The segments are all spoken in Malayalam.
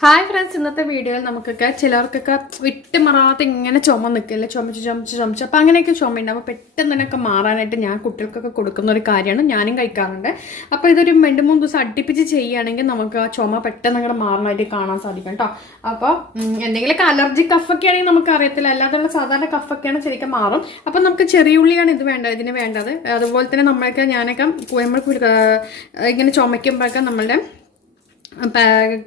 ഹായ് ഫ്രണ്ട്സ് ഇന്നത്തെ വീഡിയോയിൽ നമുക്കൊക്കെ ചിലർക്കൊക്കെ വിട്ട് മറാത്ത ഇങ്ങനെ ചുമ നിൽക്കില്ലേ? ചുമച്ച് ചുമച്ച് ചുമച്ച്. അപ്പം അങ്ങനെയൊക്കെ ചുമയുണ്ട്. അപ്പോൾ പെട്ടെന്ന് തന്നെയൊക്കെ മാറാനായിട്ട് ഞാൻ കുട്ടികൾക്കൊക്കെ കൊടുക്കുന്ന ഒരു കാര്യമാണ്. ഞാനും കഴിക്കാറുണ്ട്. അപ്പോൾ ഇതൊരു രണ്ട് മൂന്ന് ദിവസം അടുപ്പിച്ച് ചെയ്യുകയാണെങ്കിൽ നമുക്ക് ആ ചുമ പെട്ടെന്ന് അങ്ങോട്ട് മാറാനായിട്ട് കാണാൻ സാധിക്കും കേട്ടോ. അപ്പോൾ എന്തെങ്കിലുമൊക്കെ അലർജി കഫൊക്കെ ആണെങ്കിൽ നമുക്ക് അറിയത്തില്ല. അല്ലാതെയുള്ള സാധാരണ കഫൊക്കെയാണ് ശരിക്കും മാറും. അപ്പം നമുക്ക് ചെറിയ ഉള്ളിയാണ് ഇത് വേണ്ടത് ഇതിന് വേണ്ടത്. അതുപോലെ തന്നെ നമ്മളൊക്കെ ഞാനൊക്കെ നമ്മൾ ഇങ്ങനെ ചുമയ്ക്കുമ്പോഴൊക്കെ നമ്മളുടെ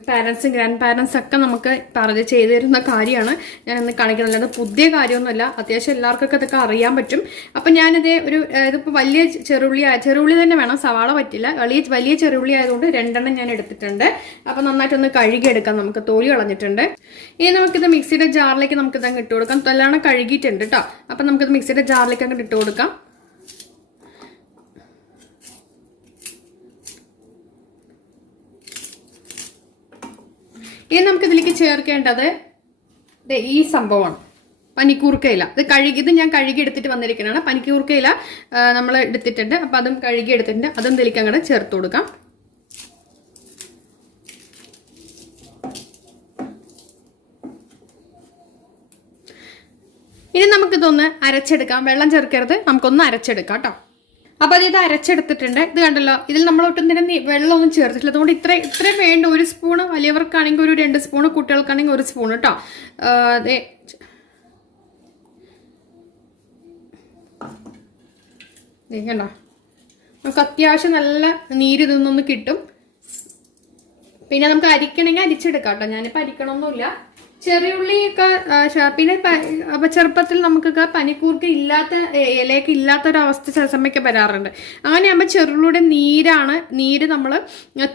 പാരൻസും ഗ്രാൻഡ് പാരൻസ് ഒക്കെ നമുക്ക് പറഞ്ഞ് ചെയ്തു തരുന്ന കാര്യമാണ്. ഞാൻ ഇന്ന് കാണിക്കുന്നത്. അല്ലാതെ പുതിയ കാര്യമൊന്നുമല്ല. അത്യാവശ്യം എല്ലാവർക്കൊക്കെ ഇതൊക്കെ അറിയാൻ പറ്റും. അപ്പം ഞാനിത് ഒരു ഇതിപ്പോൾ വലിയ ചെറുള്ളി ചെറുള്ളി തന്നെ വേണം. സവാള പറ്റില്ല. വലിയ വലിയ ചെറുള്ളി ആയതുകൊണ്ട് രണ്ടെണ്ണം ഞാൻ എടുത്തിട്ടുണ്ട്. അപ്പം നന്നായിട്ടൊന്ന് കഴുകിയെടുക്കാം. നമുക്ക് തോലി കളഞ്ഞിട്ടുണ്ട്. ഇനി നമുക്കിത് മിക്സിയുടെ ജാറിലേക്ക് നമുക്കിതങ്ങ് ഇട്ട് കൊടുക്കാം. തല്ലാണ് കഴുകിയിട്ടുണ്ട് കേട്ടോ അപ്പം നമുക്കിത് മിക്സിയുടെ ജാറിലേക്ക് അങ്ങ് ഇട്ട് കൊടുക്കാം. ഇനി നമുക്ക് ഇതിലേക്ക് ചേർക്കേണ്ടത് ഈ സംഭവമാണ്. പനിക്കൂർക്കയില ഇത് കഴുകി ഇത് ഞാൻ കഴുകി എടുത്തിട്ട് വന്നിരിക്കുന്നതാണ്. പനിക്കൂർക്കയില നമ്മൾ എടുത്തിട്ടുണ്ട്. അപ്പം അതും കഴുകി എടുത്തിട്ടുണ്ട്. അതും ഇതിലേക്ക് അങ്ങോട്ട് ചേർത്ത് കൊടുക്കാം. ഇനി നമുക്കിതൊന്ന് അരച്ചെടുക്കാം. വെള്ളം ചേർക്കരുത്. നമുക്കൊന്ന് അരച്ചെടുക്കാം കേട്ടോ. അപ്പൊ അത് ഇത് അരച്ചെടുത്തിട്ടുണ്ട്. ഇത് കണ്ടല്ലോ ഇതിൽ നമ്മൾ ഒട്ടും തന്നെ വെള്ളമൊന്നും ചേർത്തിട്ടില്ല. അതുകൊണ്ട് ഇത്ര ഇത്രയും വേണ്ട ഒരു സ്പൂണ് വലിയവർക്കാണെങ്കിൽ ഒരു രണ്ട് സ്പൂണ് കുട്ടികൾക്കാണെങ്കിൽ ഒരു സ്പൂൺ കേട്ടോ അതെ കണ്ടോ? നമുക്ക് അത്യാവശ്യം നല്ല നീര് ഇതൊന്നൊന്ന് കിട്ടും. പിന്നെ നമുക്ക് അരിക്കണമെങ്കിൽ അരിച്ചെടുക്കാം കേട്ടോ ഞാനിപ്പോൾ അരിക്കണമൊന്നുമില്ല. ചെറിയുള്ളിയൊക്കെ പിന്നെ അപ്പൊ ചെറുപ്പത്തിൽ നമുക്കൊക്കെ പനിക്കൂർക്ക ഇല്ലാത്ത ഇലയൊക്കെ ഇല്ലാത്ത ഒരു അവസ്ഥ ചില സമയമൊക്കെ വരാറുണ്ട്. അങ്ങനെയാകുമ്പോൾ ചെറുള്ളിയുടെ നീരാണ് നീര് നമ്മൾ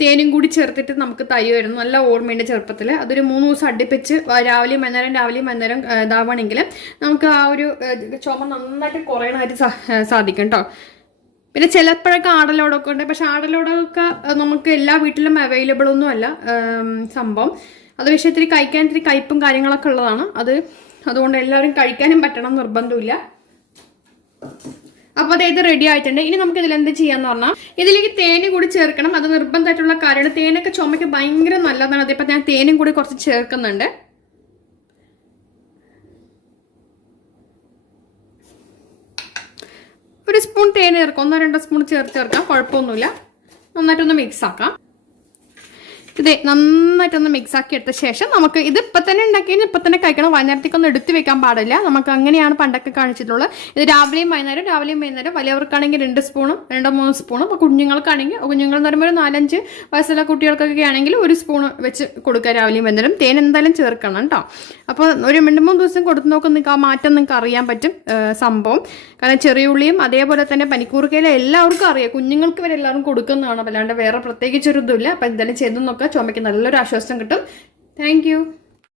തേനും കൂടി ചേർത്തിട്ട് നമുക്ക് തൈ വരുന്നു നല്ല ഓർമ്മയുണ്ട് ചെറുപ്പത്തിൽ അതൊരു മൂന്ന് ദിവസം അടുപ്പിച്ച് രാവിലെയും വൈകുന്നേരം രാവിലെയും വൈകുന്നേരം ഇതാവണമെങ്കിൽ നമുക്ക് ആ ഒരു ചുമ നന്നായിട്ട് കുറയണമായിട്ട് സാധിക്കും കേട്ടോ പിന്നെ ചിലപ്പോഴൊക്കെ ആടലോടൊക്കെ ഉണ്ട്. പക്ഷെ ആടലോടൊക്കെ നമുക്ക് എല്ലാ വീട്ടിലും അവൈലബിൾ ഒന്നും അല്ല സംഭവം. അത് പക്ഷേ ഇത്തിരി കഴിക്കാൻ ഇത്തിരി കയ്പും കാര്യങ്ങളൊക്കെ ഉള്ളതാണ്. അത് അതുകൊണ്ട് എല്ലാവരും കഴിക്കാനും പറ്റണം നിർബന്ധമില്ല. അപ്പോൾ അതായത് റെഡി ആയിട്ടുണ്ട്. ഇനി നമുക്ക് ഇതിൽ എന്ത് ചെയ്യാന്ന് പറഞ്ഞാൽ ഇതിലേക്ക് തേന് കൂടി ചേർക്കണം. അത് നിർബന്ധമായിട്ടുള്ള കാര്യമാണ്. തേനൊക്കെ ചുമയ്ക്ക് ഭയങ്കര നല്ലതാണ്. അതിപ്പോൾ ഞാൻ തേനും കൂടി കുറച്ച് ചേർക്കുന്നുണ്ട്. ഒരു സ്പൂൺ തേൻ ചേർക്കാം. ഒന്നോ രണ്ടോ സ്പൂൺ ചേർത്ത് ചേർക്കാം. കുഴപ്പമൊന്നുമില്ല. നന്നായിട്ടൊന്ന് മിക്സ് ആക്കാം. ഇത് നന്നായിട്ടൊന്ന് മിക്സ് ആക്കി എടുത്ത ശേഷം നമുക്ക് ഇത് ഇപ്പൊ തന്നെ ഉണ്ടാക്കി ഇപ്പൊ തന്നെ കഴിക്കണം. വൈകുന്നേരത്തേക്കൊന്നും എടുത്തു വെക്കാൻ പാടില്ല. നമുക്ക് അങ്ങനെയാണ് പണ്ടൊക്കെ കാണിച്ചിട്ടുള്ളത്. ഇത് രാവിലെയും വൈകുന്നേരം രാവിലെയും വൈകുന്നേരം വലിയവർക്കാണെങ്കിൽ രണ്ട് സ്പൂണും രണ്ടോ മൂന്ന് സ്പൂണും അപ്പോൾ കുഞ്ഞുങ്ങൾക്കാണെങ്കിൽ കുഞ്ഞുങ്ങൾ എന്ന് പറയുമ്പോൾ ഒരു നാലഞ്ച് വയസ്സുള്ള കുട്ടികൾക്കൊക്കെ ആണെങ്കിൽ ഒരു സ്പൂൺ വെച്ച് കൊടുക്കുക രാവിലെയും വൈകുന്നേരം. തേൻ എന്തായാലും ചേർക്കണം കേട്ടോ. അപ്പോൾ ഒരു രണ്ട് മൂന്ന് ദിവസം കൊടുത്ത് നോക്കും നിങ്ങൾക്ക് ആ മാറ്റം നിങ്ങൾക്ക് അറിയാൻ പറ്റും സംഭവം. കാരണം ചെറിയ ഉള്ളിയും അതേപോലെ തന്നെ പനിക്കൂർക്കയിലെ എല്ലാവർക്കും അറിയാം. കുഞ്ഞുങ്ങൾക്ക് വരെ എല്ലാവരും കൊടുക്കുന്നതാണ്. അല്ലാണ്ട് വേറെ പ്രത്യേകിച്ച് പ്രത്യേകിച്ചൊരു ഇതുമില്ല അപ്പോൾ എന്തായാലും ചെയ്തു നോക്കുക ചുമയ്ക്ക് നല്ലൊരു ആശ്വാസം കിട്ടും. താങ്ക്